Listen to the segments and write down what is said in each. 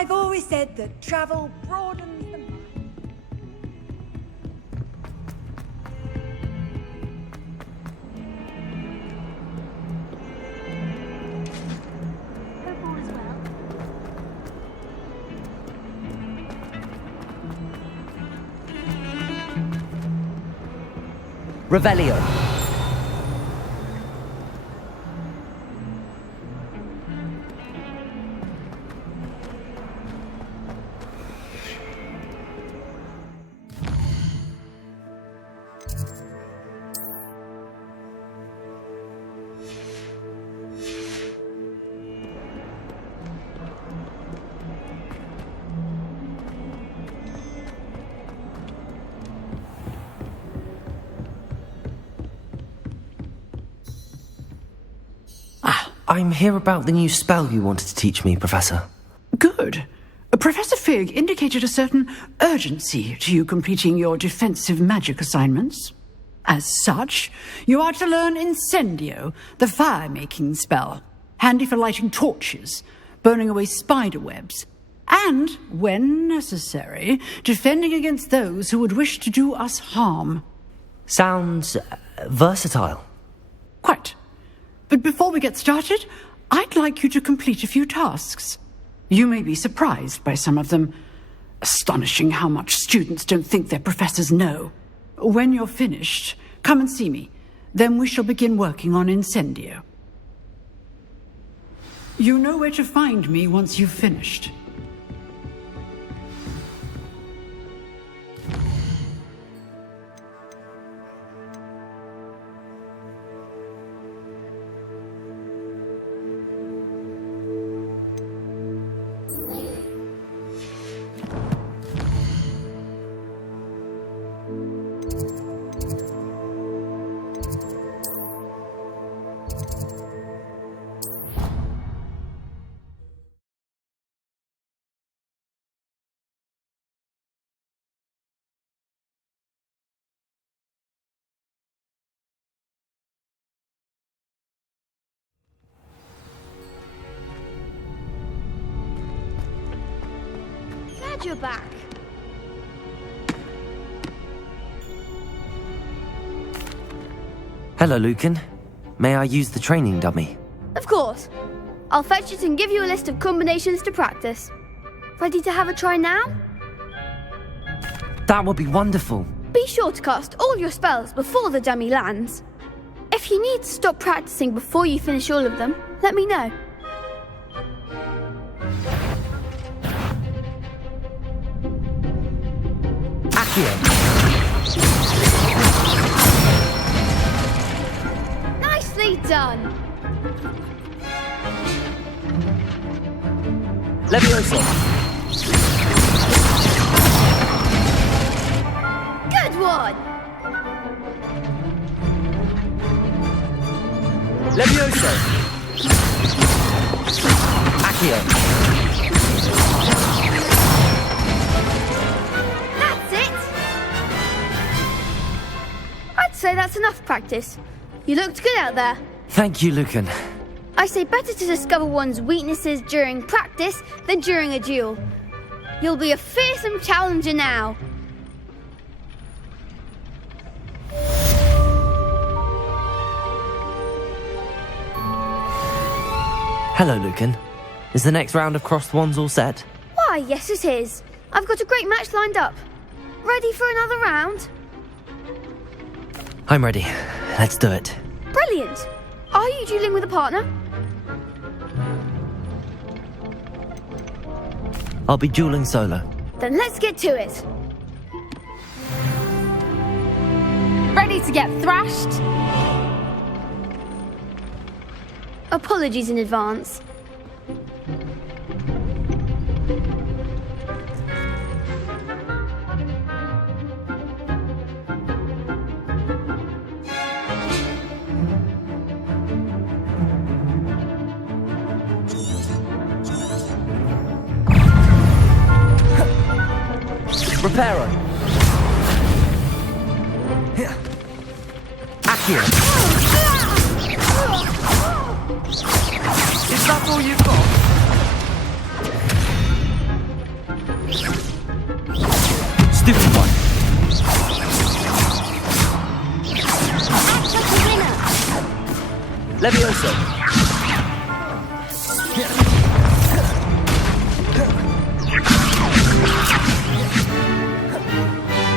I've always said that travel broadens the mind. Hope all is well. Revelio. I'm here about the new spell you wanted to teach me, Professor. Good. Professor Fig indicated a certain urgency to you completing your defensive magic assignments. As such, you are to learn Incendio, the fire-making spell, handy for lighting torches, burning away spider webs, and, when necessary, defending against those who would wish to do us harm. Sounds versatile. Quite. But before we get started, I'd like you to complete a few tasks. You may be surprised by some of them. Astonishing how much students don't think their professors know. When you're finished, come and see me. Then we shall begin working on Incendio. You know where to find me once you've finished. Glad you're back. Hello, Lucan. May I use the training dummy? Of course. I'll fetch it and give you a list of combinations to practice. Ready to have a try now? That would be wonderful. Be sure to cast all your spells before the dummy lands. If you need to stop practicing before you finish all of them, let me know. Nicely done! Levioso. Good one! Levioso. Accio. That's it! I'd say that's enough practice. You looked good out there. Thank you, Lucan. I say better to discover one's weaknesses during practice than during a duel. You'll be a fearsome challenger now. Hello, Lucan. Is the next round of crossed wands all set? Why, yes it is. I've got a great match lined up. Ready for another round? I'm ready. Let's do it. Brilliant. Are you dueling with a partner? I'll be dueling solo. Then let's get to it. Ready to get thrashed? Apologies in advance. Reparo. Accio. Is that all you've got? Stupid one. Act like a winner. Levioso.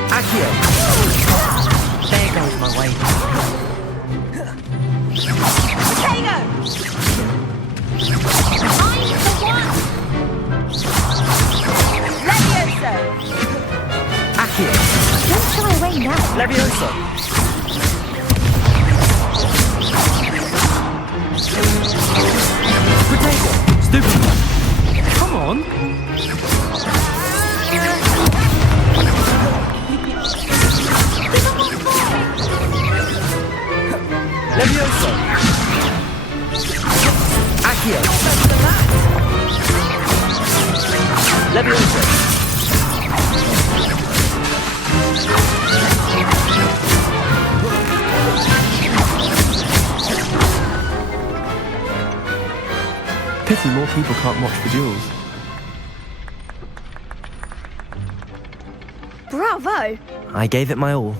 Accio. There goes my way. Potato! I'm the one. Levioso! Accio. Don't shy away now. Levioso. Potato. Stupid one. Come on. Levioso. Accio. Levioso. Pity more people can't watch the duels. Bravo. I gave it my all.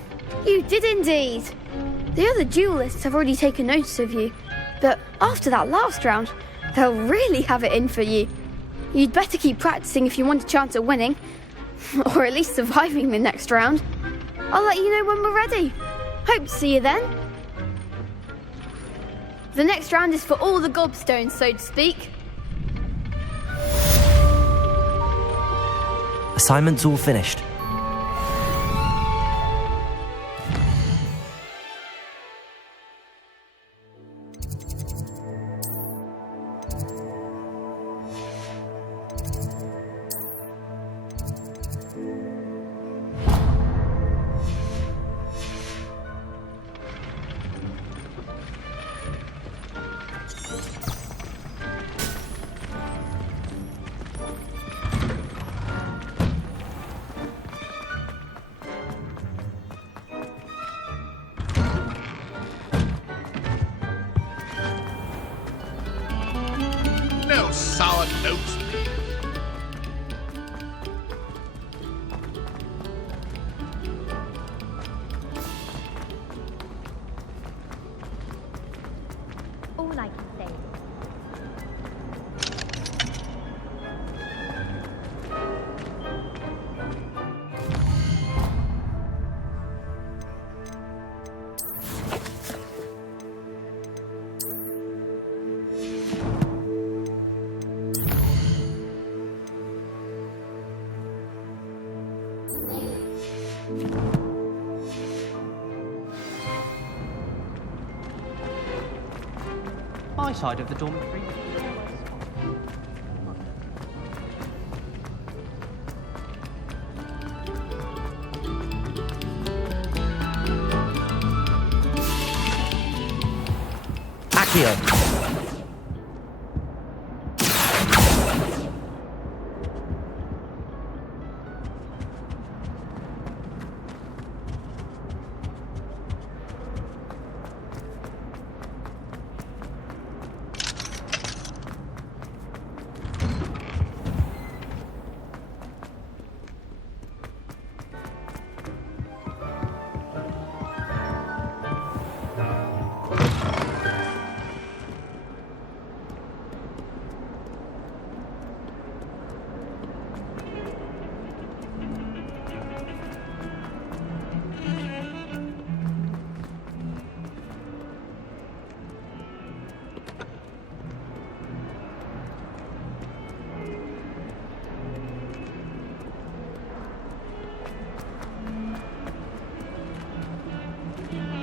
You did indeed. The other duelists have already taken notice of you, but after that last round, they'll really have it in for you. You'd better keep practicing if you want a chance at winning, or at least surviving the next round. I'll let you know when we're ready. Hope to see you then. The next round is for all the gobstones, so to speak. Assignment's all finished. No sour notes. All I can say. My side of the dormitory. Accio.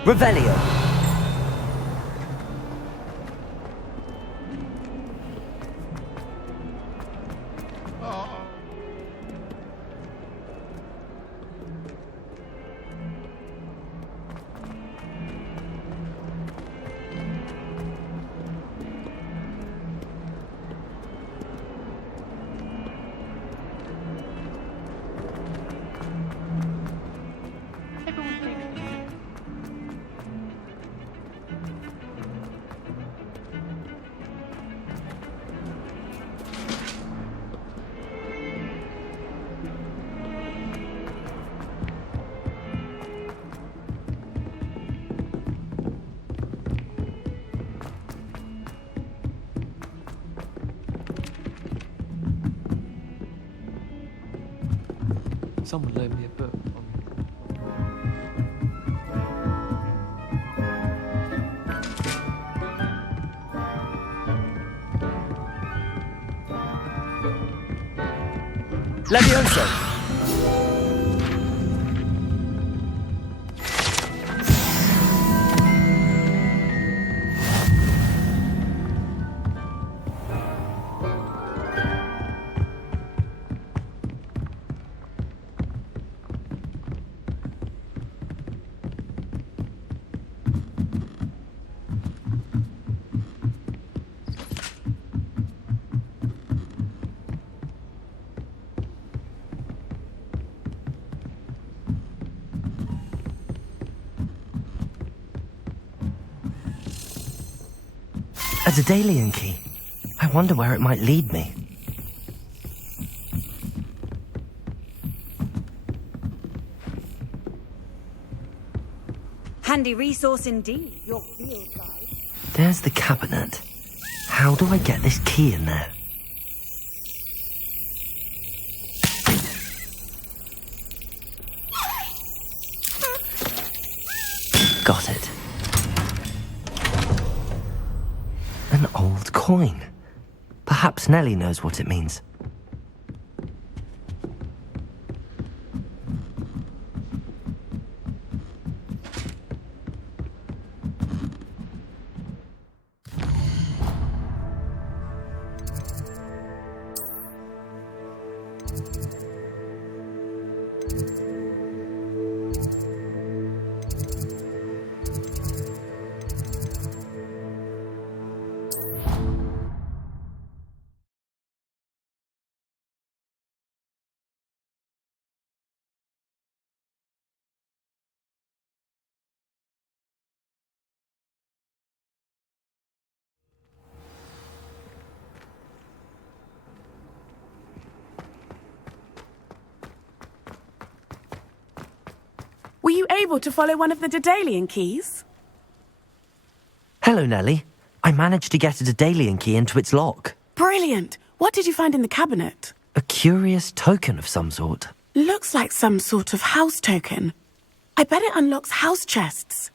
Revelio. Someone loaned me a book. Levioso! A Daedalian key. I wonder where it might lead me. Handy resource indeed, your field guide. There's the cabinet. How do I get this key in there? Got it. An old coin. Perhaps Nellie knows what it means. Were you able to follow one of the Daedalian keys? Hello, Nellie. I managed to get a Daedalian key into its lock. Brilliant! What did you find in the cabinet? A curious token of some sort. Looks like some sort of house token. I bet it unlocks house chests.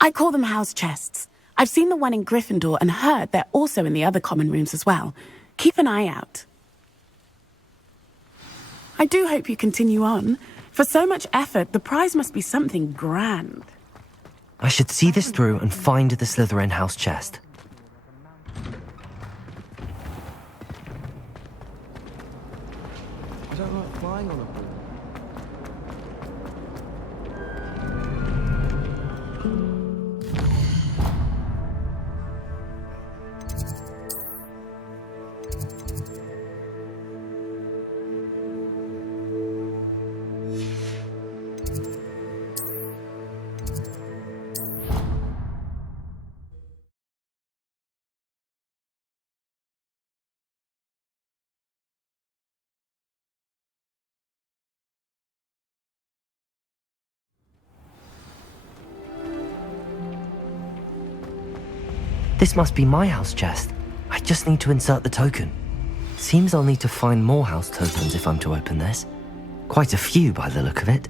I call them house chests. I've seen the one in Gryffindor and heard they're also in the other common rooms as well. Keep an eye out. I do hope you continue on. For so much effort, the prize must be something grand. I should see this through and find the Slytherin house chest. I don't like flying on a ball. This must be my house chest. I just need to insert the token. Seems I'll need to find more house tokens if I'm to open this. Quite a few by the look of it.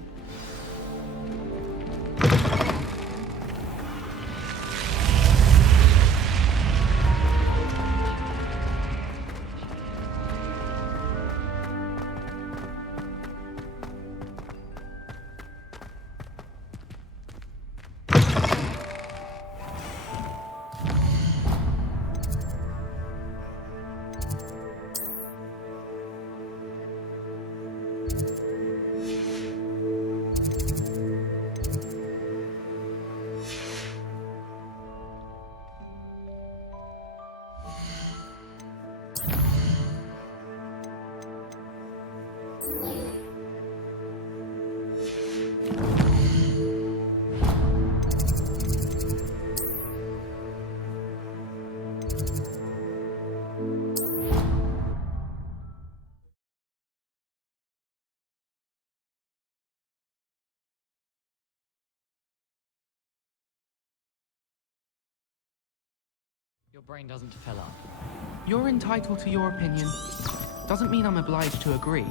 Your brain doesn't fill up. You're entitled to your opinion. Doesn't mean I'm obliged to agree.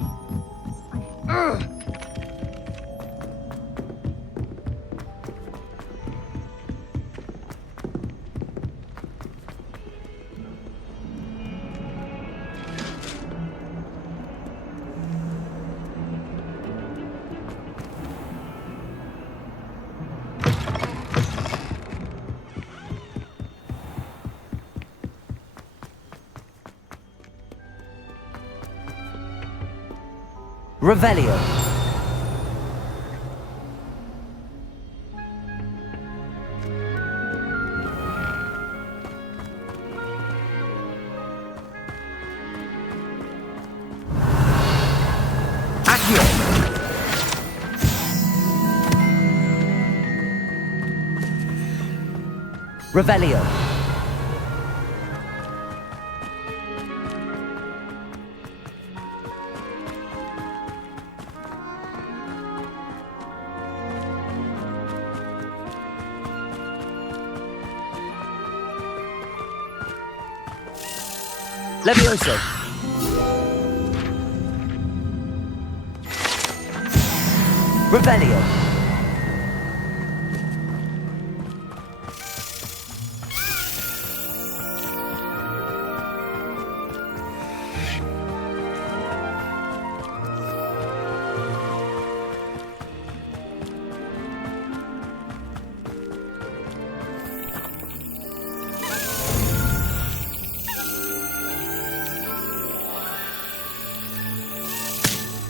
Revelio. Accio. Revelio. Levioso. Revelio.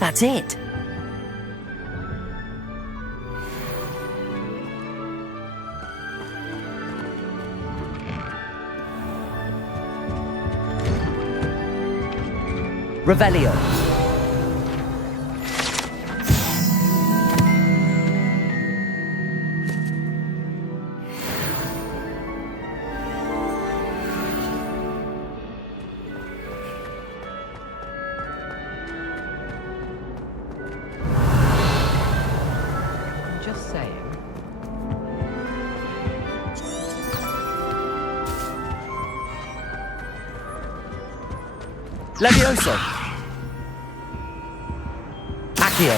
That's it. Revelio. Just saying. Levioso. Accio.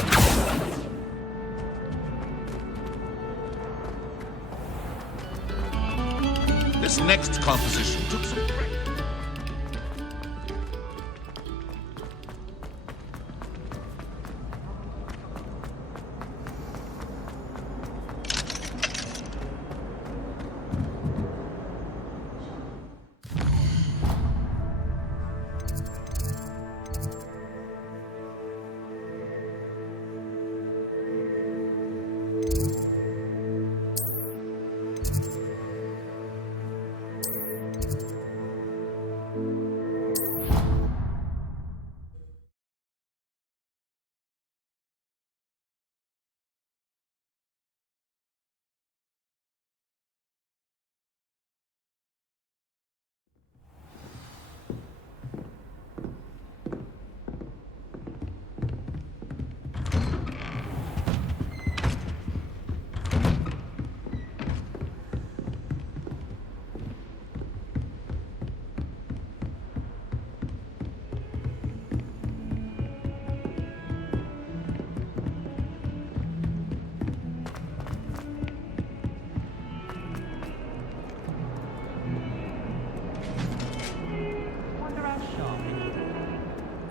This next composition took some practice.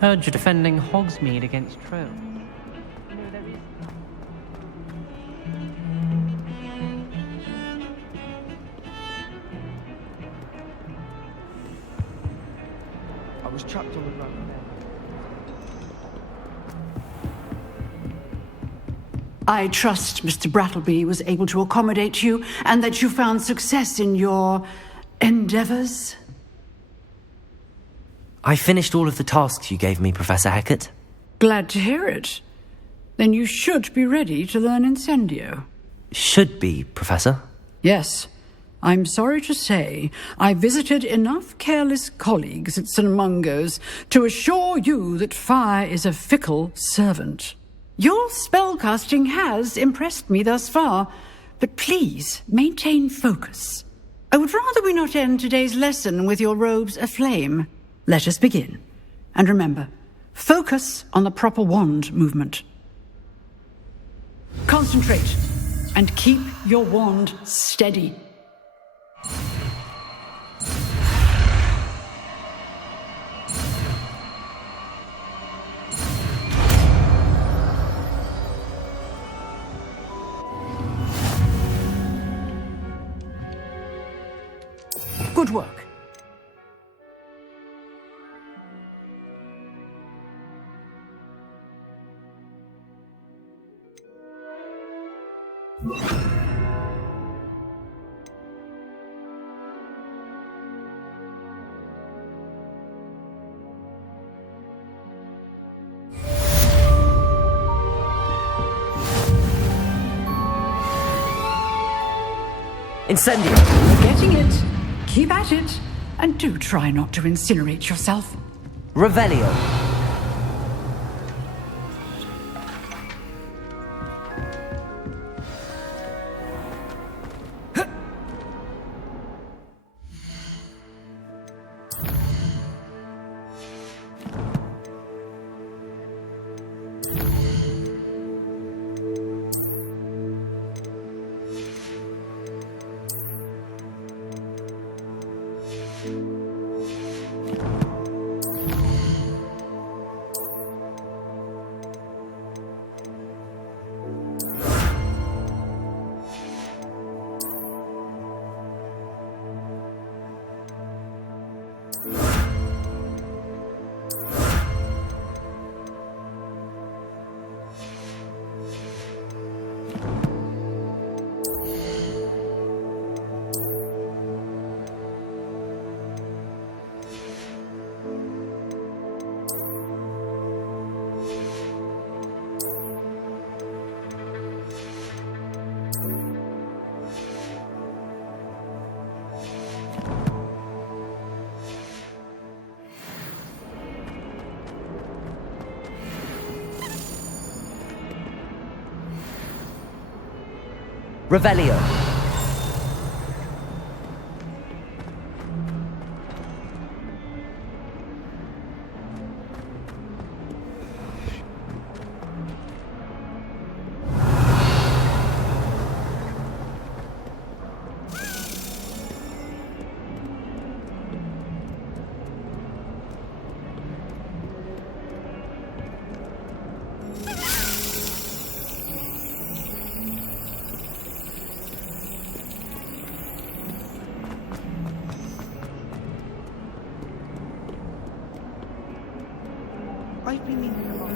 Heard you're defending Hogsmeade against trolls. I was chucked on the ground. I trust Mr. Brattleby was able to accommodate you and that you found success in your endeavors. I finished all of the tasks you gave me, Professor Hecat. Glad to hear it. Then you should be ready to learn Incendio. Should be, Professor. Yes. I'm sorry to say, I visited enough careless colleagues at St. Mungo's to assure you that fire is a fickle servant. Your spellcasting has impressed me thus far, but please maintain focus. I would rather we not end today's lesson with your robes aflame. Let us begin. And remember, focus on the proper wand movement. Concentrate and keep your wand steady. Good work. Incendio! You're getting it. Keep at it. And do try not to incinerate yourself. Revelio! Revelio! I've been meaning a lot.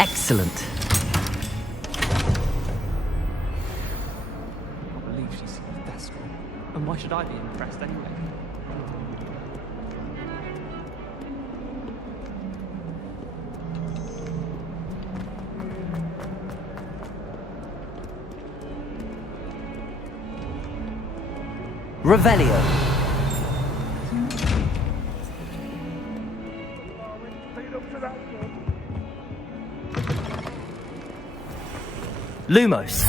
Excellent. I can't believe she's successful. And why should I be impressed anyway? Revelio! Lumos!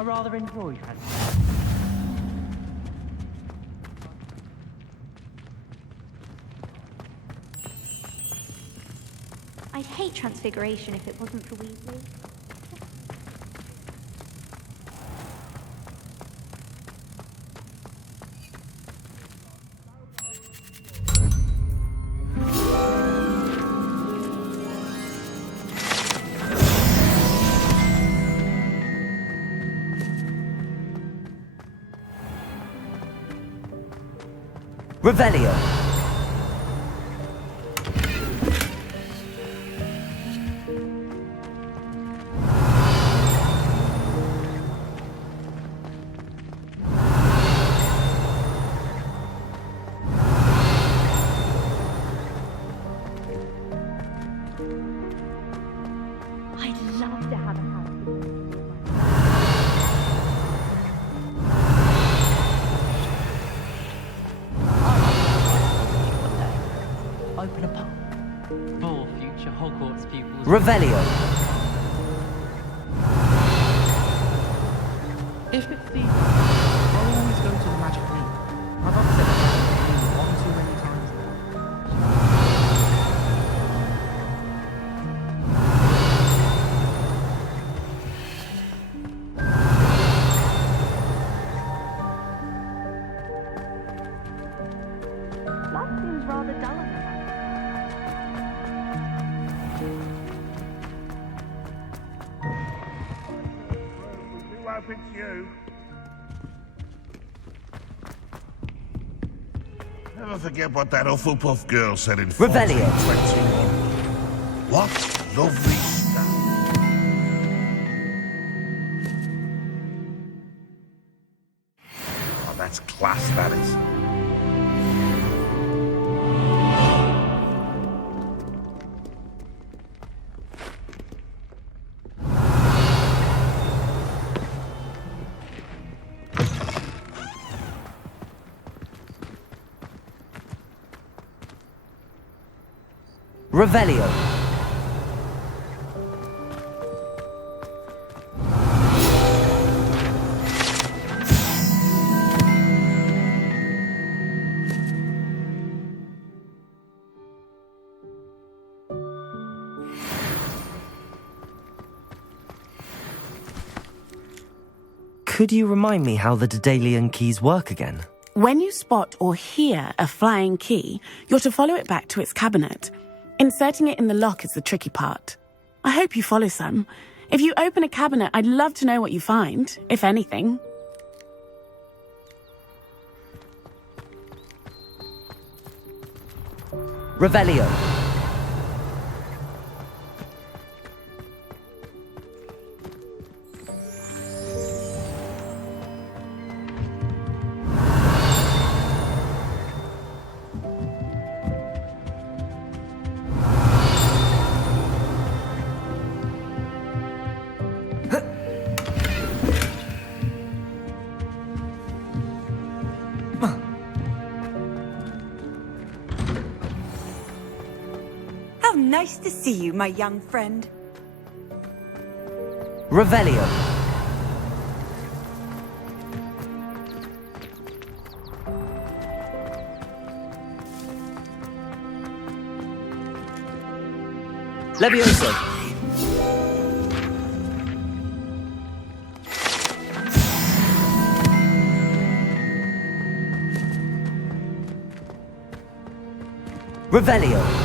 I rather enjoy transfer. I'd hate Transfiguration if it wasn't for Weasley. Revelio! I'd love to have a house. Open a pub for future Hogwarts pupils. Revelio! If it's the... I'll always go to the magic room. I've upset the magic room one too many times now. Life seems rather dull at the house. Who opens you? Never forget what that Hufflepuff girl said in Revelio. 1421. What lovely stuff. Oh, that's class, that is. Revelio. Could you remind me how the Daedalian keys work again? When you spot or hear a flying key, you're to follow it back to its cabinet. Inserting it in the lock is the tricky part. I hope you follow some. If you open a cabinet, I'd love to know what you find, if anything. Revelio. How nice to see you, my young friend. Revelio. Levioso. Revelio.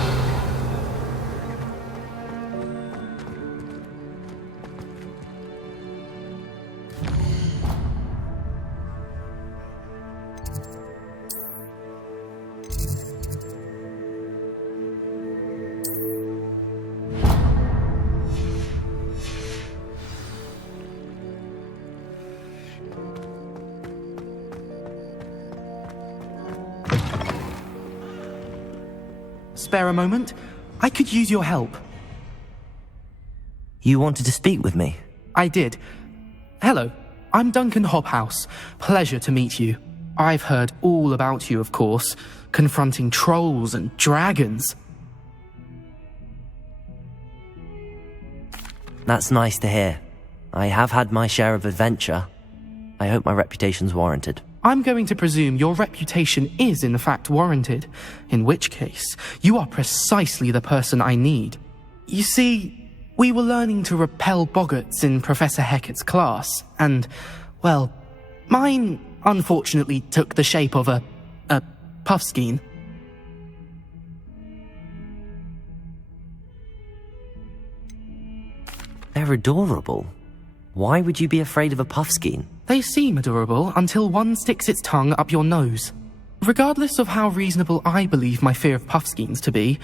Spare a moment? I could use your help. You wanted to speak with me? I did. Hello, I'm Duncan Hobhouse. Pleasure to meet you. I've heard all about you, of course, confronting trolls and dragons. That's nice to hear. I have had my share of adventure. I hope my reputation's warranted. I'm going to presume your reputation is in fact warranted, in which case, you are precisely the person I need. You see, we were learning to repel boggarts in Professor Hecat's class, and, well, mine unfortunately took the shape of a puffskein. They're adorable. Why would you be afraid of a puffskein? They seem adorable until one sticks its tongue up your nose. Regardless of how reasonable I believe my fear of puffskeins to be,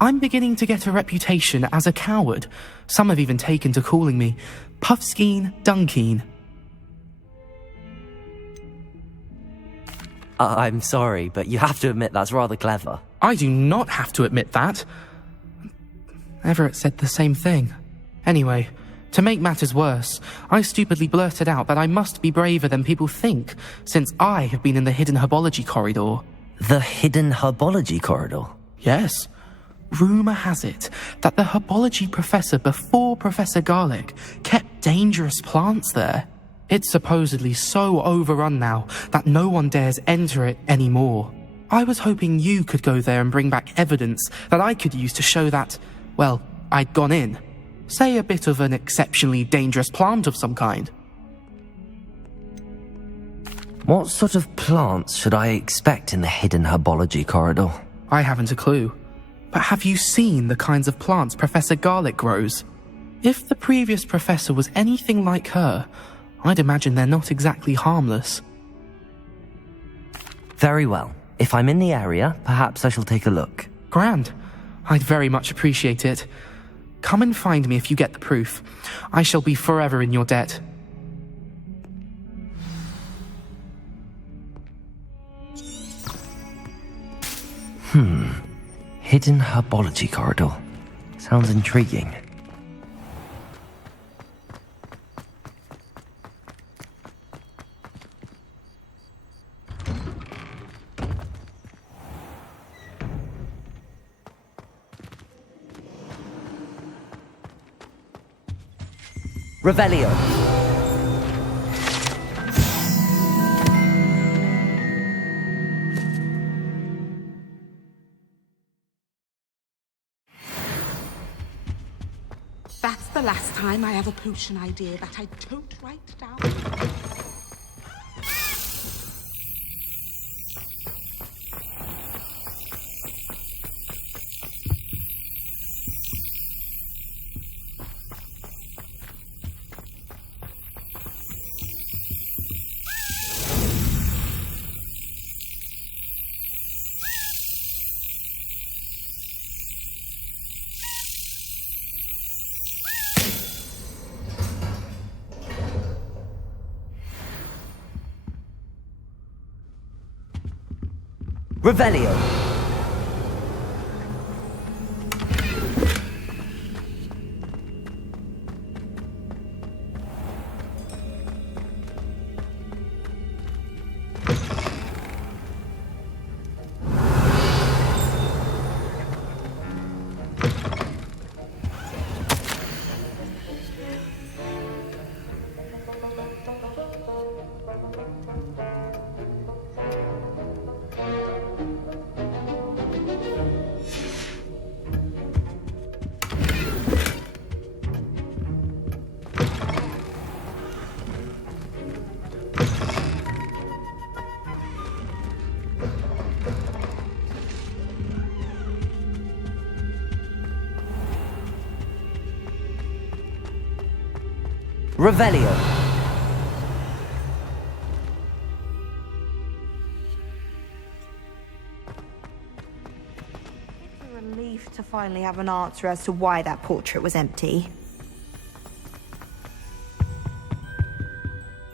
I'm beginning to get a reputation as a coward. Some have even taken to calling me Puffskein Dunkeen. I'm sorry, but you have to admit that's rather clever. I do not have to admit that. Everett said the same thing. Anyway, to make matters worse, I stupidly blurted out that I must be braver than people think, since I have been in the hidden herbology corridor. The hidden herbology corridor? Yes. Rumour has it that the herbology professor before Professor Garlick kept dangerous plants there. It's supposedly so overrun now that no one dares enter it anymore. I was hoping you could go there and bring back evidence that I could use to show that, well, I'd gone in. Say a bit of an exceptionally dangerous plant of some kind. What sort of plants should I expect in the hidden herbology corridor? I haven't a clue. But have you seen the kinds of plants Professor Garlick grows? If the previous professor was anything like her, I'd imagine they're not exactly harmless. Very well. If I'm in the area, perhaps I shall take a look. Grand. I'd very much appreciate it. Come and find me if you get the proof. I shall be forever in your debt. Hidden herbology corridor. Sounds intriguing. Revelio. That's the last time I have a potion idea that I don't write down. Revelio. Revelio. It's a relief to finally have an answer as to why that portrait was empty.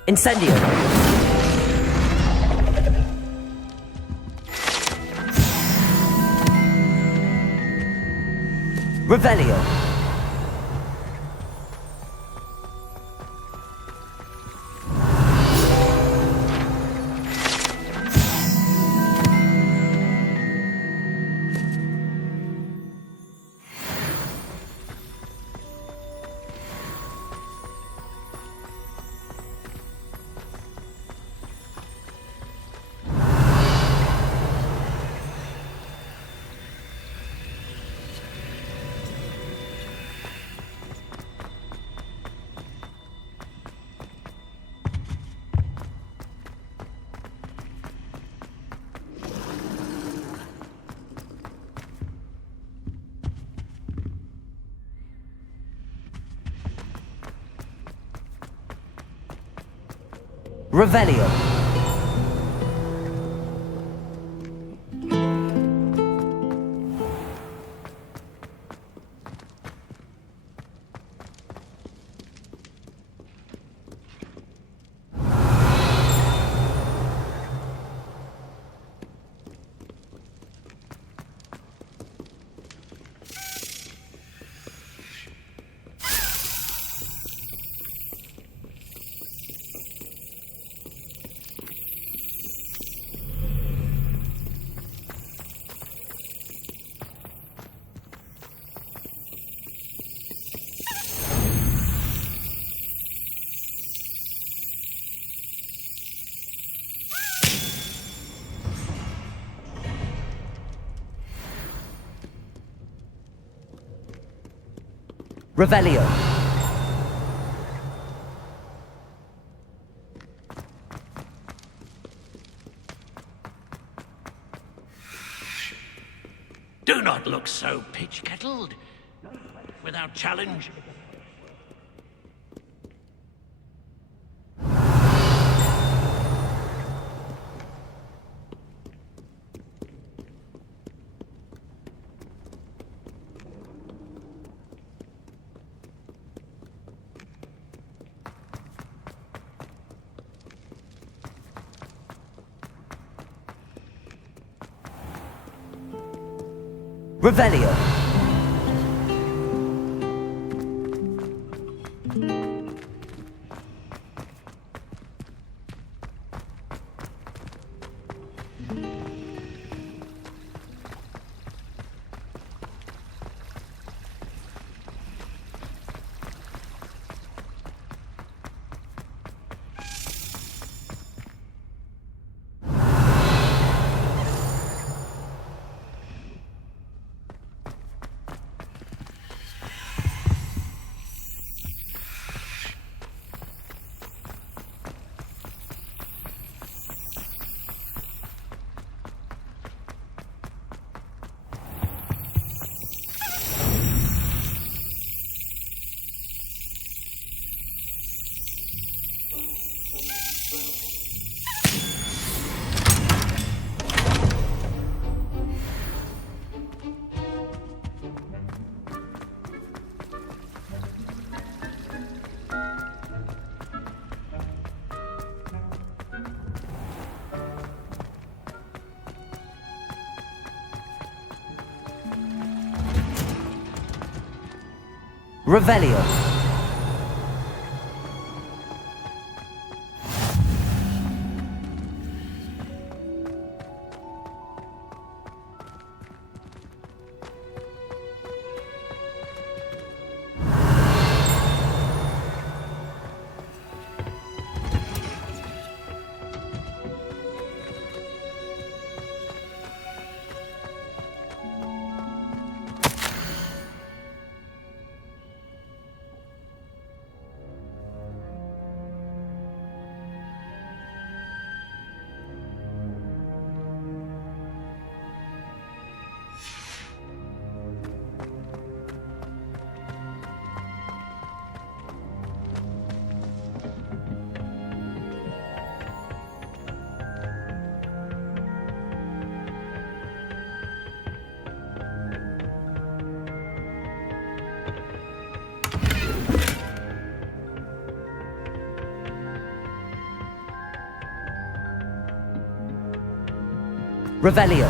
Incendio. Revelio. Revelio. Revelio. Do not look so pitch-kettled. Without challenge. Revelio. Revelio. Revelio.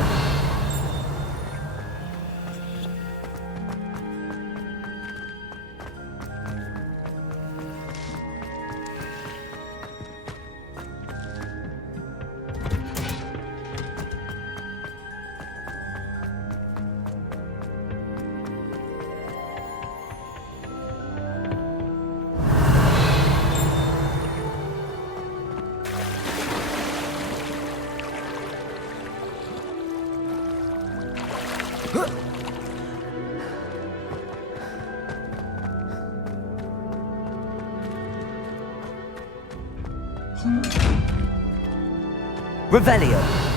Revelio.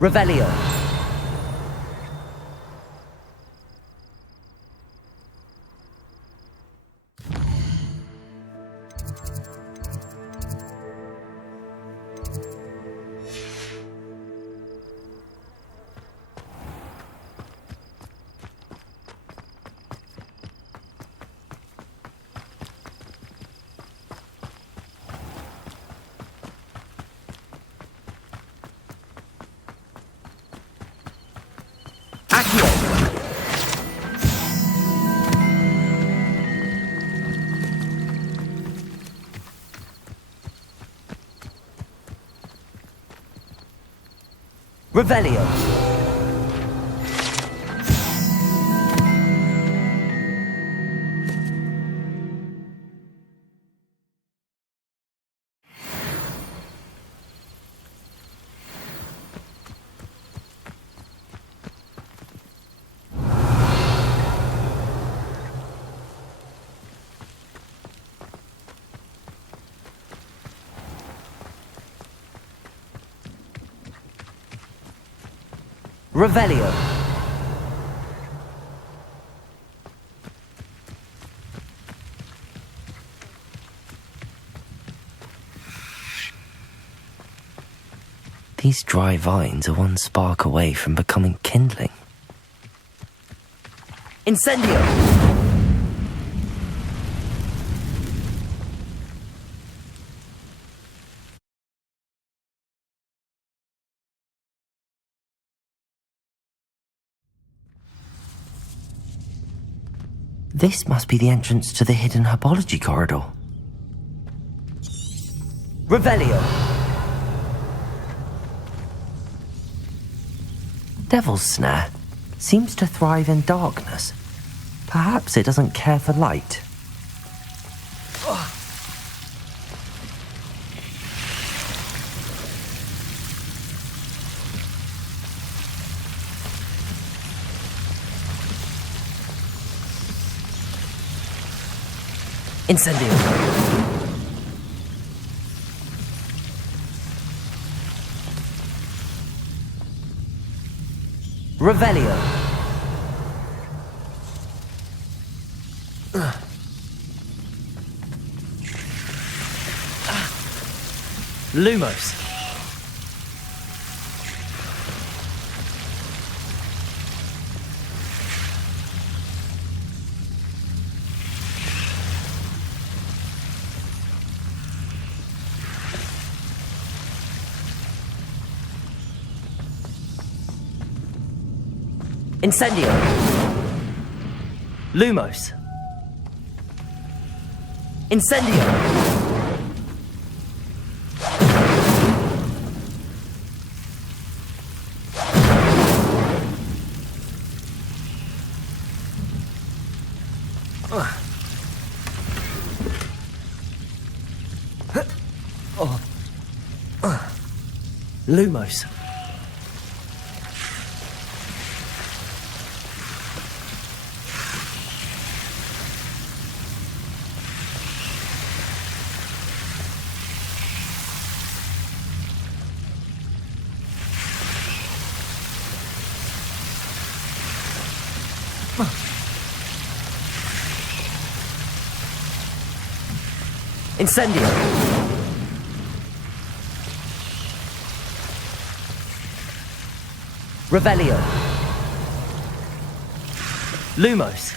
Revelio. Revelio. Revelio. These dry vines are one spark away from becoming kindling. Incendio! This must be the entrance to the hidden herbology corridor. Revelio! Devil's Snare seems to thrive in darkness. Perhaps it doesn't care for light. Incendio. Revelio. Lumos. Incendio. Lumos. Incendio. Lumos. Incendio. Revelio. Lumos.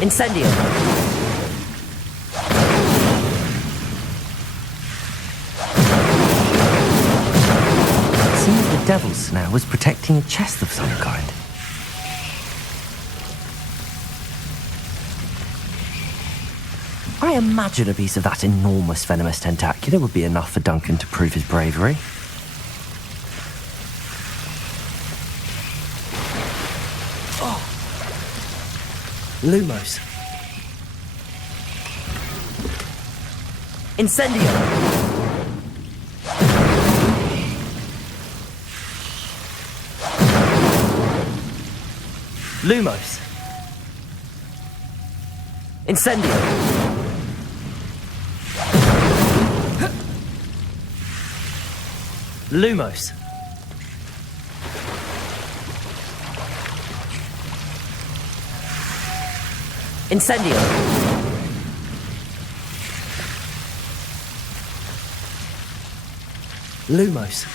Incendio. Seems the Devil's Snare was protecting a chest of some kind. I imagine a piece of that enormous venomous tentacular would be enough for Duncan to prove his bravery. Lumos. Incendio. Lumos. Incendio. Lumos. Incendio. Lumos.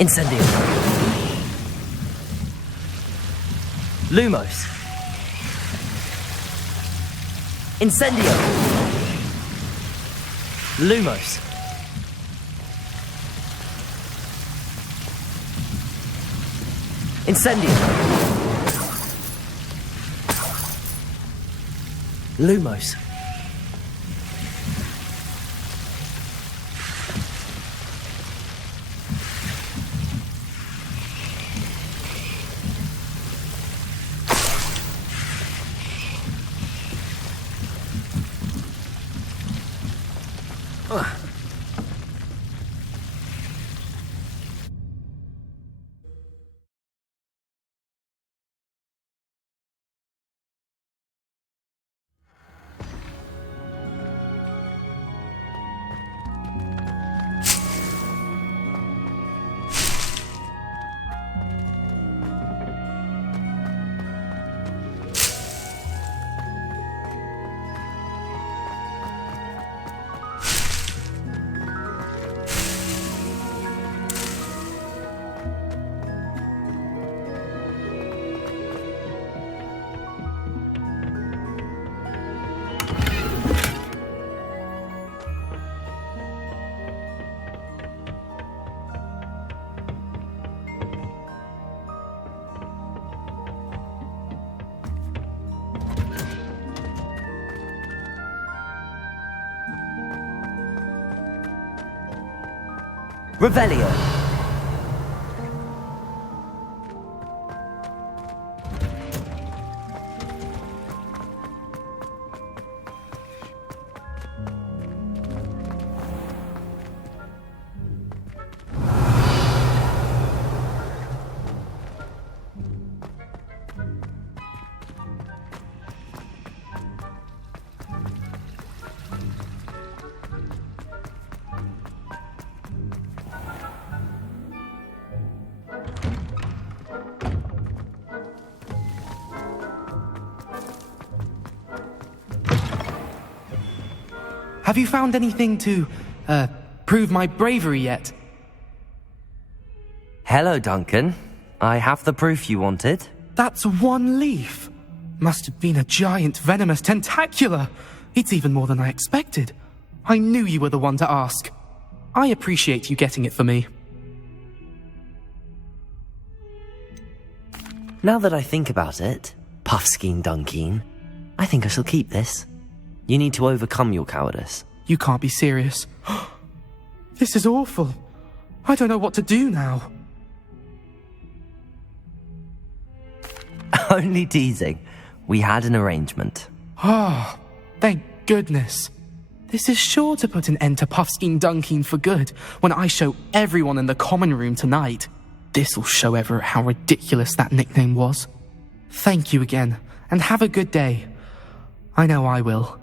Incendio. Lumos. Incendio. Lumos. Incendio. Lumos. Revelio. Have you found anything to, prove my bravery yet? Hello, Duncan. I have the proof you wanted. That's one leaf. Must have been a giant venomous tentacula. It's even more than I expected. I knew you were the one to ask. I appreciate you getting it for me. Now that I think about it, Puffskein Dunkeen, I think I shall keep this. You need to overcome your cowardice. You can't be serious. This is awful. I don't know what to do now. Only teasing. We had an arrangement. Ah, thank goodness. This is sure to put an end to Puffskein Dunkeen for good when I show everyone in the common room tonight. This'll show Everett how ridiculous that nickname was. Thank you again, and have a good day. I know I will.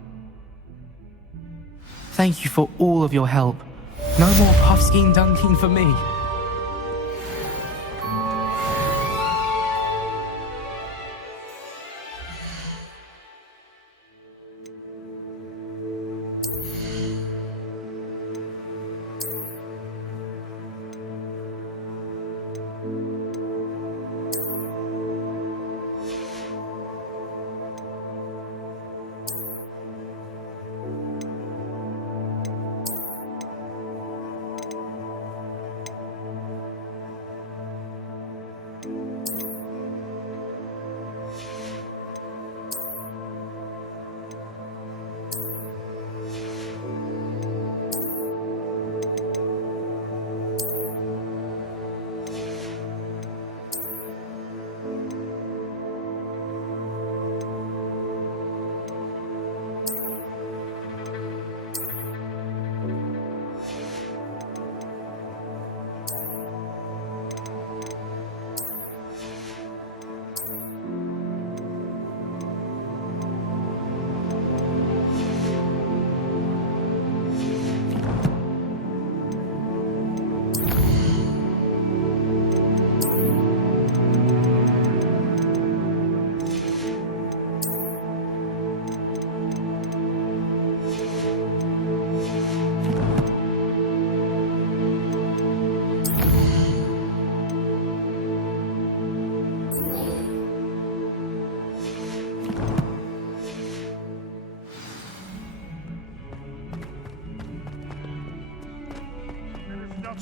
Thank you for all of your help. No more Puffskein Dunkeen for me.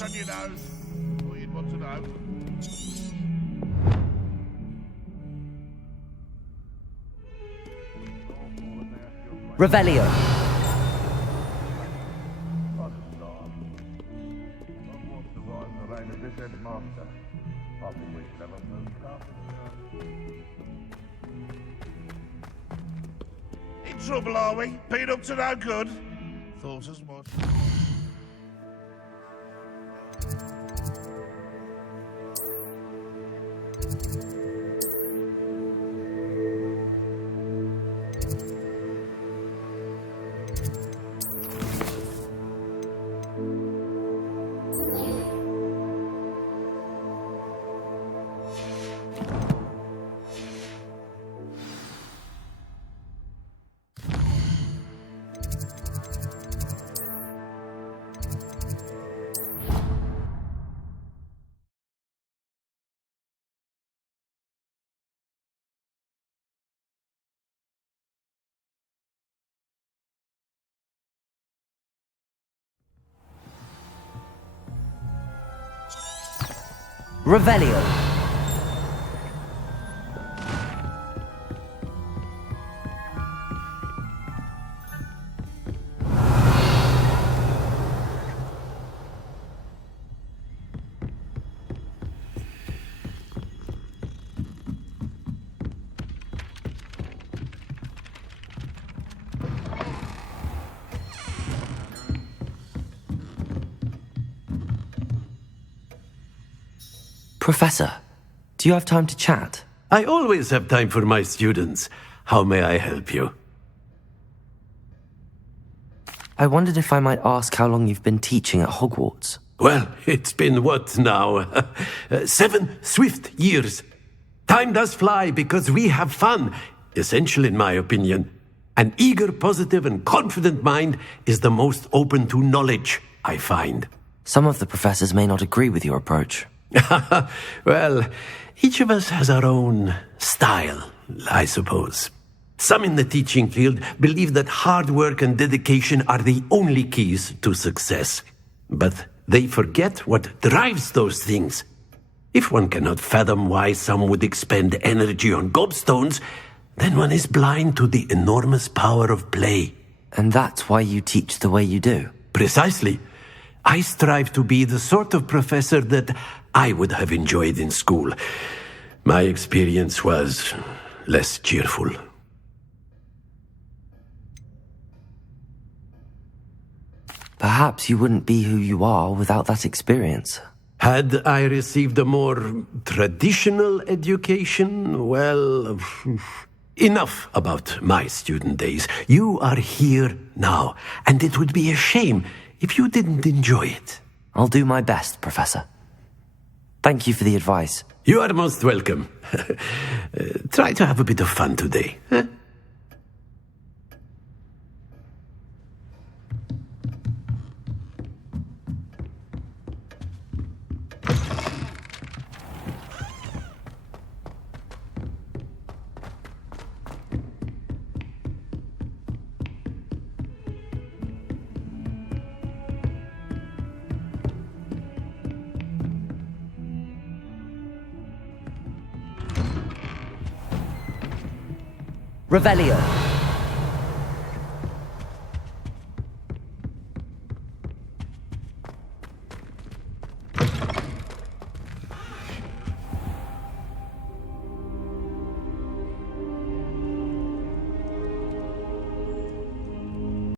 on your nose. All you'd want to know. Revelio. In trouble, are we? Been up to no good? Thought as much. Revelio. Professor, do you have time to chat? I always have time for my students. How may I help you? I wondered if I might ask how long you've been teaching at Hogwarts. Well, it's been what now? 7 swift years. Time does fly because we have fun. Essential in my opinion. An eager, positive and confident mind is the most open to knowledge, I find. Some of the professors may not agree with your approach. Well, each of us has our own style, I suppose. Some in the teaching field believe that hard work and dedication are the only keys to success. But they forget what drives those things. If one cannot fathom why some would expend energy on gobstones, then one is blind to the enormous power of play. And that's why you teach the way you do? Precisely. I strive to be the sort of professor that I would have enjoyed in school. My experience was less cheerful. Perhaps you wouldn't be who you are without that experience. Had I received a more traditional education, well, enough about my student days. You are here now, and it would be a shame if you didn't enjoy it. I'll do my best, Professor. Thank you for the advice. You are most welcome. Try to have a bit of fun today. Huh? Revelio.